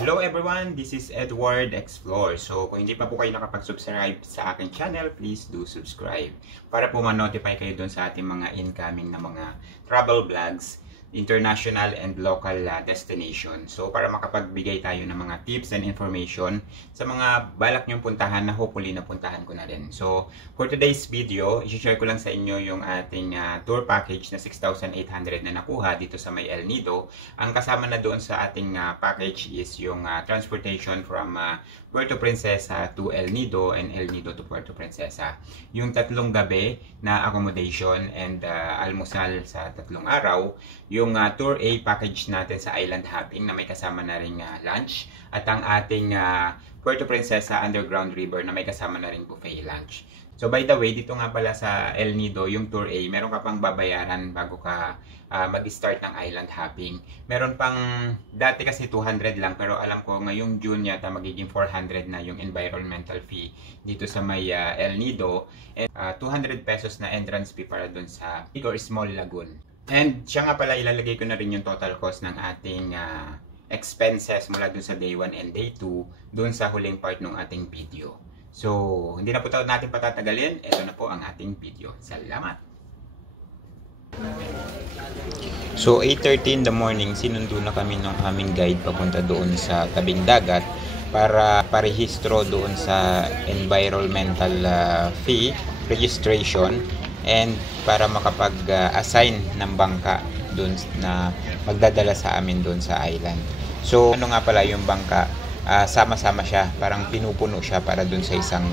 Hello everyone, this is Edward Explore. So kung hindi pa po kayo nakapag-subscribe sa aking channel, please do subscribe para po ma-notify kayo dun sa ating mga incoming na mga travel vlogs, international and local destination. So para makapagbigay tayo ng mga tips and information sa mga balak nyong puntahan na hopefully napuntahan ko na rin. So for today's video, i-share ko lang sa inyo yung ating tour package na 6,800 na nakuha dito sa may El Nido. Ang kasama na doon sa ating package is yung transportation from Puerto Princesa to El Nido and El Nido to Puerto Princesa. Yung 3 gabi na accommodation and almusal sa 3 araw. Yung Tour A package natin sa island hopping na may kasama na rin lunch. At ang ating Puerto Princesa Underground River na may kasama na rin buffet lunch. So by the way, dito nga pala sa El Nido, yung Tour A, meron ka pang babayaran bago ka mag-start ng island hopping. Meron pang, dati kasi 200 lang, pero alam ko ngayong June yata magiging 400 na yung environmental fee dito sa may El Nido. And 200 pesos na entrance fee para dun sa big or small lagoon. And siya nga pala, ilalagay ko na rin yung total cost ng ating expenses mula dun sa day 1 and day 2 dun sa huling part ng ating video. So, hindi na po natin patatagalin. Ito na po ang ating video. Salamat! So, 8:30 in the morning, sinundo na kami ng aming guide papunta doon sa tabing dagat para parehistro doon sa environmental fee, registration, and para makapag-assign ng bangka doon na magdadala sa amin doon sa island. So, ano nga pala yung bangka? Sama-sama siya, parang pinupuno siya para dun sa isang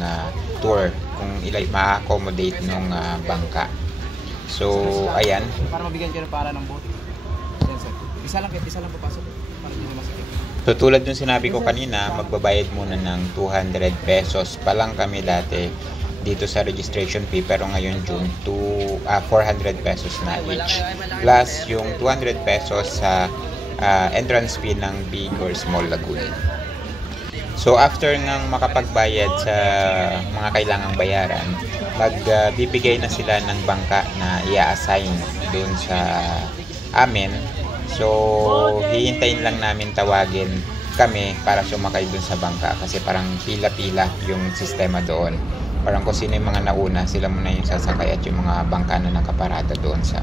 tour kung ma-accommodate ng bangka. So, ayan. Para mabigyan kayo ng para ng boat. Isa lang papasok para hindi masakit. So, tulad yung sinabi ko kanina, magbabayad muna ng 200 pesos pa lang kami dati dito sa registration fee, pero ngayon June 400 pesos na each. Plus yung 200 pesos sa entrance fee ng big or small lagoon. So after ng makapagbayad sa mga kailangang bayaran, magbibigay na sila ng bangka na i-assign doon sa amin. So hihintayin lang namin tawagin kami para sumakay doon sa bangka kasi parang pila-pila yung sistema doon. Parang kung sino yung mga nauna, sila muna yung sasakay at yung mga bangka na nakaparada doon sa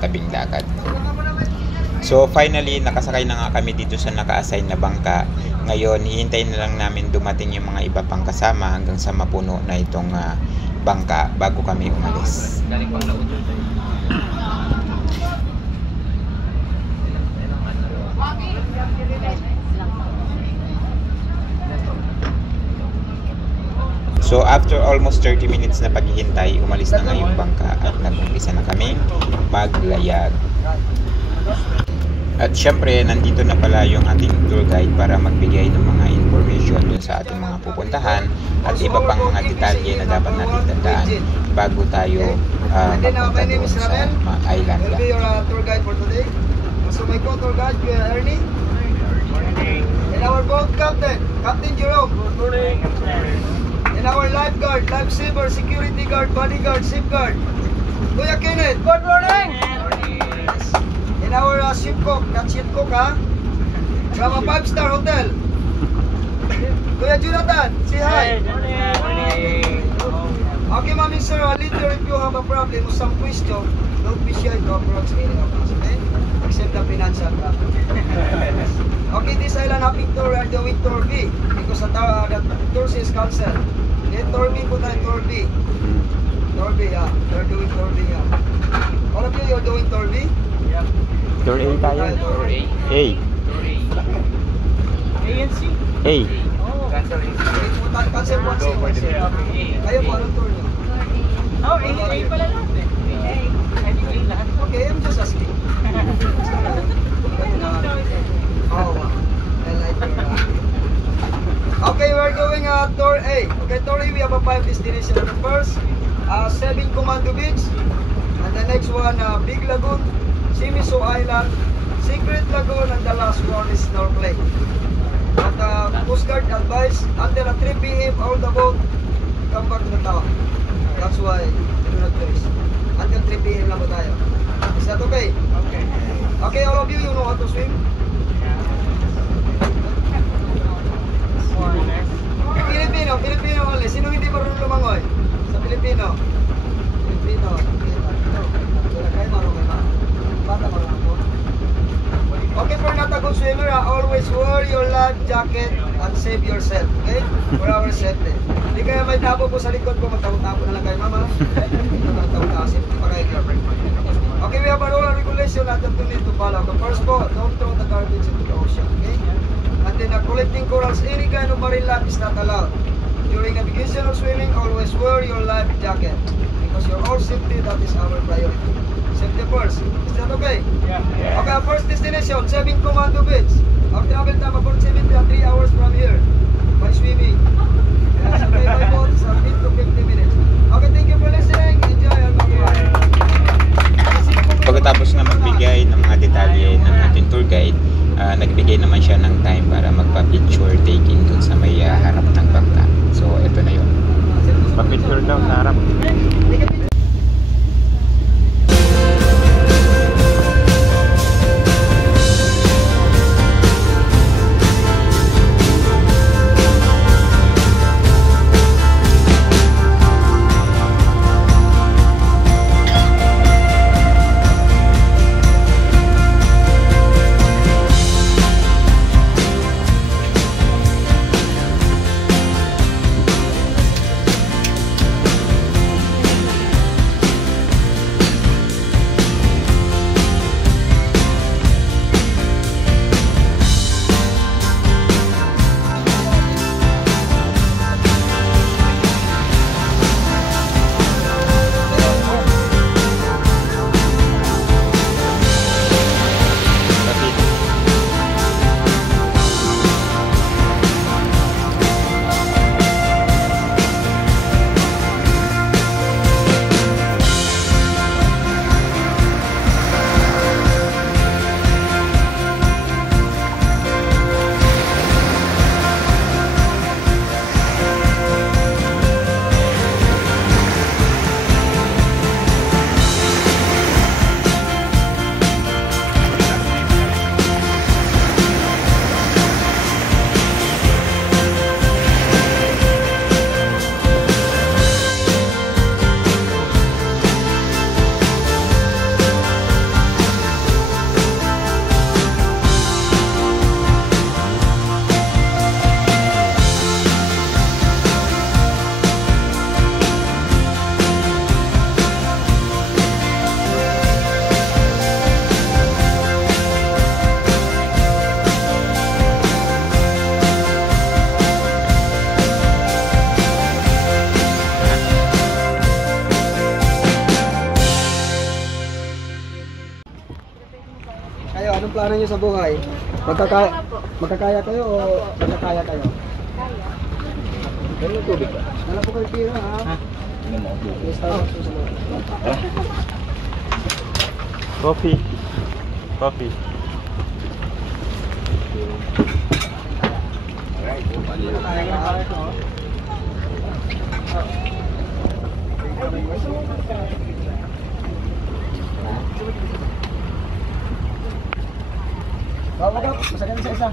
tabing dagat. So finally, nakasakay na nga kami dito sa naka-assign na bangka. Ngayon, hihintayin na lang namin dumating yung mga iba pang kasama hanggang sa mapuno na itong bangka bago kami umalis. So after almost 30 minutes na paghihintay, umalis na nga yung bangka at nag-umpisa na kami maglayag. At syempre, nandito na pala yung ating tour guide para magbigay ng mga information dun sa ating mga pupuntahan at iba pang mga detalye na dapat natin tandaan bago tayo magpunta doon sa island. Will be your tour guide for today. So my co-tour guide, Ernie. And our boat captain, Captain Jerome. And our lifeguard, lifesaver, security guard, bodyguard, safeguard, Kuya Kenneth. Good morning! And our ship cook, not ship cook ha, from a 5-star hotel, Kuya Jonathan, say hi. Okay, ma'am and sir, later if you have a problem or some question, don't be shy to approach any of us, okay? Except the financial problem. Okay, this island hopping tour, we are doing tour B because the tour is cancelled. Then tour B po tayo, tour B. Tour B, yeah. We're doing tour B, yeah. All of you, you're doing tour B? Yeah. Tour A tayo. Tour A. A. A and C? A. Cancel 1C. Kayo po, anong tour nyo? Oh, A pala lahat eh. I think A lahat. Okay, I'm just asking. Okay, we're doing tour A. Okay, tour A, we have a 5 destinations. The first, 7 Commando Beach. And the next one, Big Lagoon, Simiso Island, Secret Lagoon, and the last one is snorkeling. But Coast Guard advice, until 3 p.m. all the boat come back to the town. That's why we do not race. Until 3 p.m. lang po tayo. Is that okay? Okay. Okay, all of you, you know how to swim? always wear your life jacket and save yourself, okay? For our safety. Hindi kaya may tabo po sa likod ko, magtabo-tabo na lang kayo, mama. Magtabo-tabo, safety pa kayo. Okay, we have a rule and regulation that you need to follow. The first po, don't throw the garbage into the ocean, okay? And then collecting corals, any kind of marine life is not allowed. During navigation or swimming, always wear your life jacket. Because your all safety, that is our priority. Safety first. Is that okay? Yeah. Okay, our first destination, 7 Commando Beach. Our travel time about 3 hours from here. By swimming. So by boat, 15 to 50 minutes. Okay, thank you for listening. Enjoy and bye-bye. Pagkatapos na magbigay ng mga detalye ng ating tour guide, nagbigay naman siya ng time para magpa-picture taking dun sa may harap ng bangka. So, ito na yun. Pa-picture daw sa harap. Anong plano niyo sa buhay? Magkakaya kayo o magkakaya kayo? Kaya. Pero yung tubig ba? Wala po kayo tira ha? Ano mo? Yes, Coffee. Coffee. Bawa ka, masagan sa isa.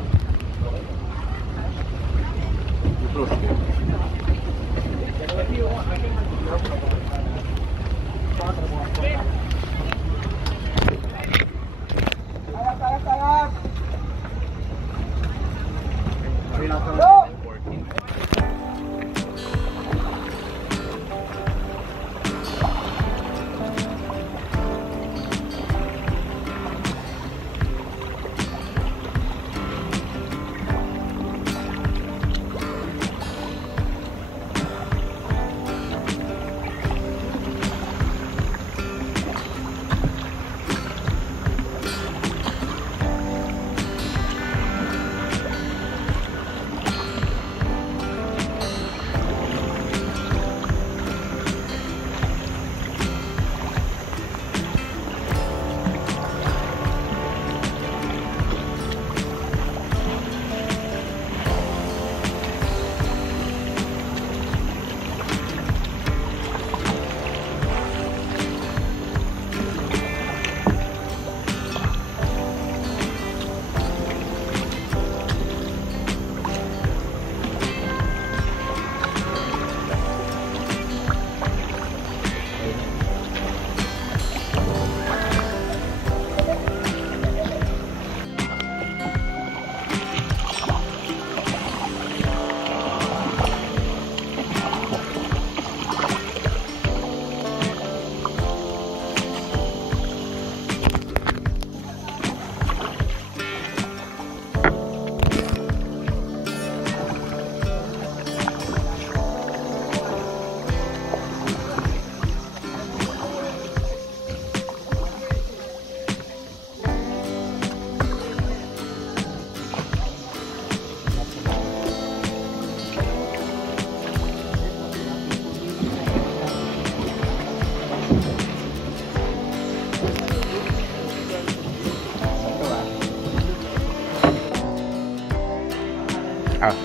Ah.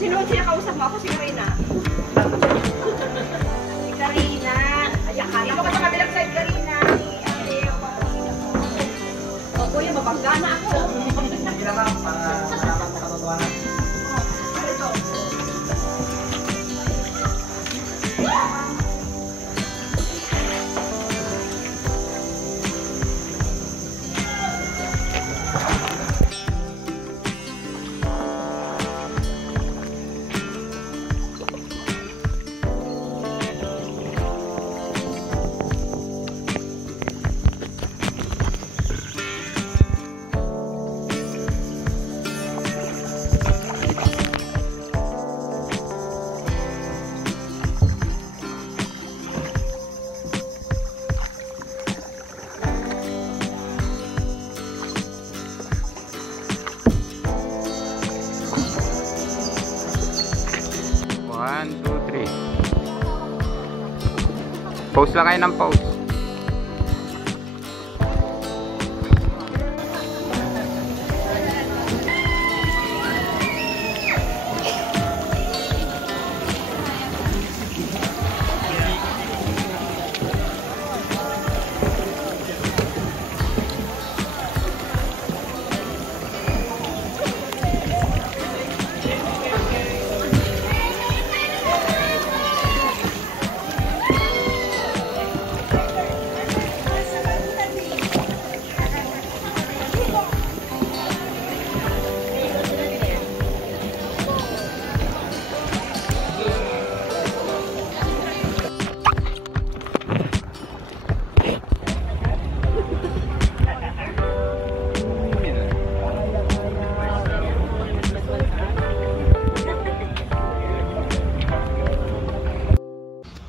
Sino ang sinakausap mo? Ako si Karina. Si Karina. Ayan, dito ka sa kabilang side, Karina. O, kuya, mabangga na ako. Hindi naman, para malaman mo katotohanan. Post lang kayo ng post.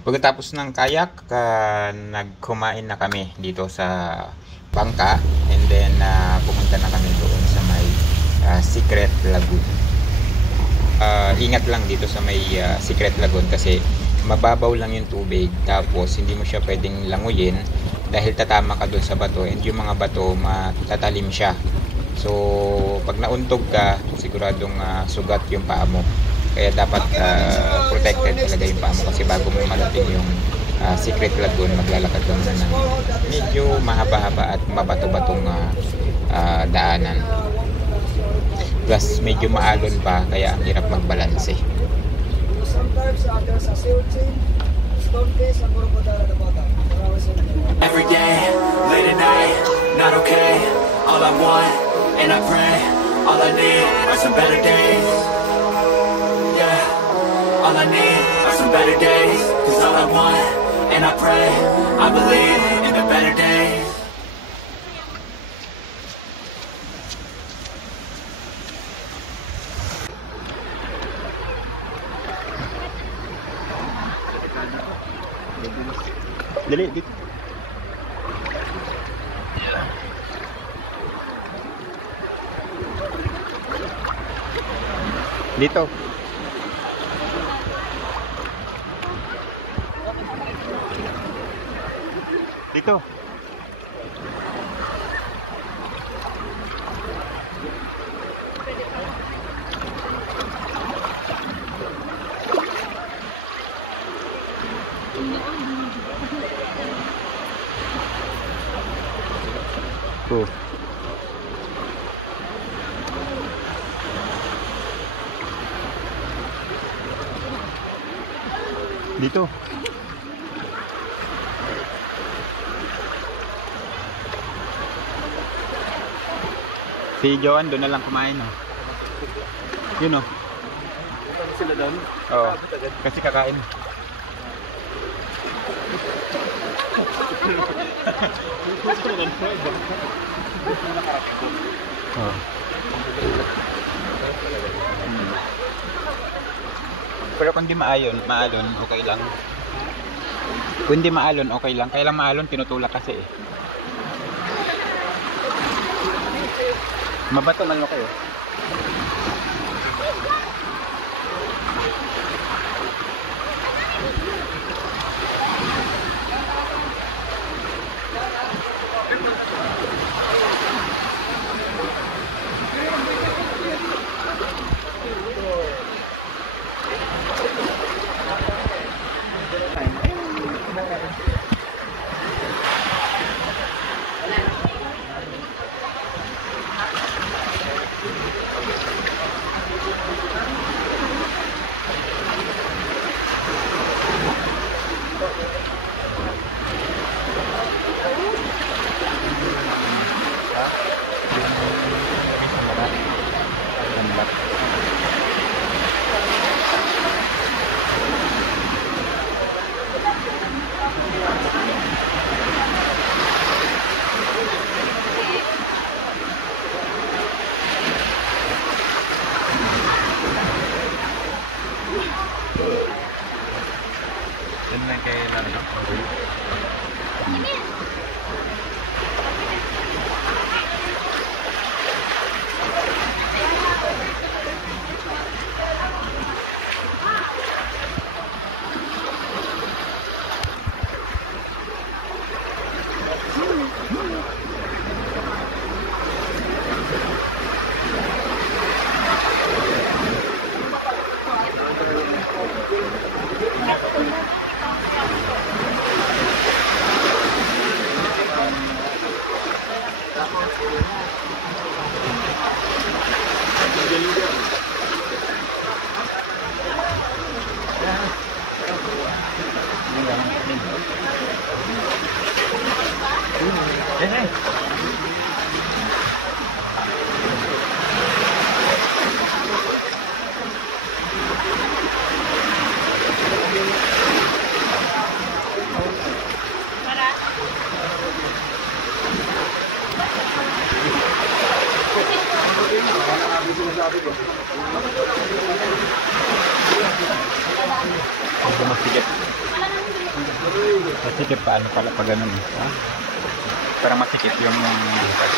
Pagkatapos ng kayak, nagkumain na kami dito sa bangka, and then pumunta na kami doon sa may Secret Lagoon. Ingat lang dito sa may Secret Lagoon kasi mababaw lang yung tubig, tapos hindi mo siya pwedeng languyin dahil tatama ka doon sa bato, and yung mga bato matatalim siya. So pag nauntog ka, siguradong sugat yung paa mo. Kaya dapat protected talaga yung paa mo, kasi bago mo marating yung Secret Lagoon, maglalakad ka muna ng medyo mahaba-haba at mabato-batong daanan. Plus medyo maalon pa, kaya ang hirap magbalanse. Sometimes there's a silting, stonefish, and crocodile at the bottom. Every day, late at night, not okay. All I want, and I pray, all I need are some better days. Yeah, all I need are some better days. Cause all I want, and I pray, I believe in the better days. Dali, dito. Dito. Dito. ko. Dito. Si Joan doon na lang kumain, oh. Yun, oh. Sila doon? Oo. Kasi kakain. Oh. Pero kung di maalon, okay lang. Kung di maalon, okay lang. Kaya lang maalon, tinutulak kasi eh. Mabato man lo kayo. Yan lang kayo lang, no? Masikip. Masikip paano pala pag ganun, ha? Parang masikip yung bukas.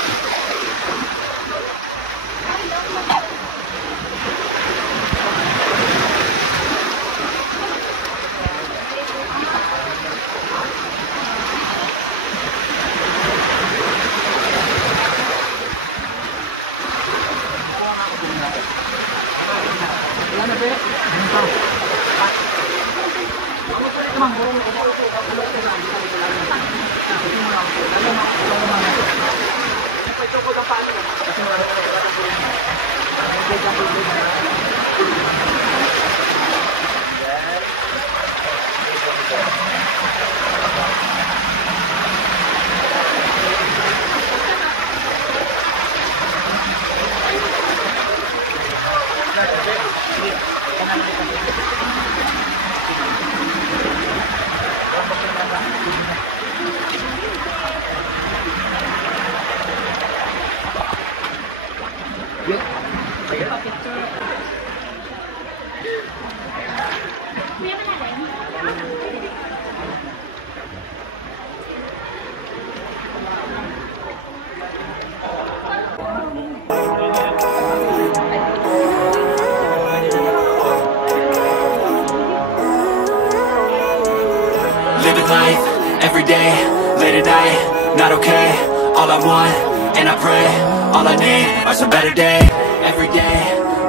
Living life, every day, late at night, not okay. All I want, and I pray, all I need are some better days. Every day,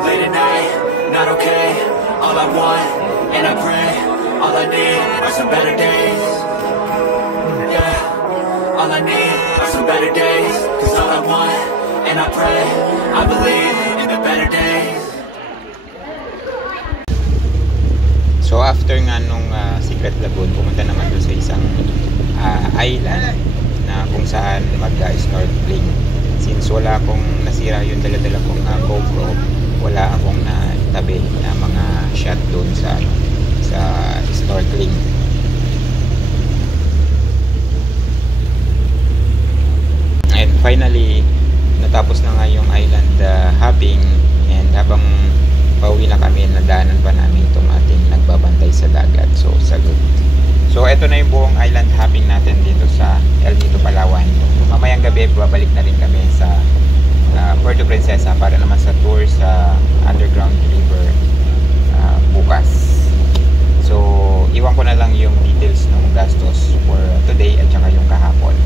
late at night, not okay. All I want, and I pray, all I need are some better days. Yeah, all I need are some better days. 'Cause is all I want, and I pray, I believe in the better days. So after nga nung Secret Lagoon, pumunta naman doon sa isang island na kung saan mag-snorkeling. Since wala akong nasira yung dala-dala kong GoPro, wala akong tabi na mga shot doon sa snorkeling. And finally, natapos na nga yung island hopping, and habang pauwi na kami, nadaanan pa namin itong ating nagbabantay sa dagat. So, salute. So, eto na yung buong island hopping natin dito sa El Nido, Palawan. Mamayang gabi, babalik na rin kami sa Puerto Princesa para naman sa tour sa underground river bukas. So, iwan ko na lang yung details ng gastos for today at saka yung kahapon.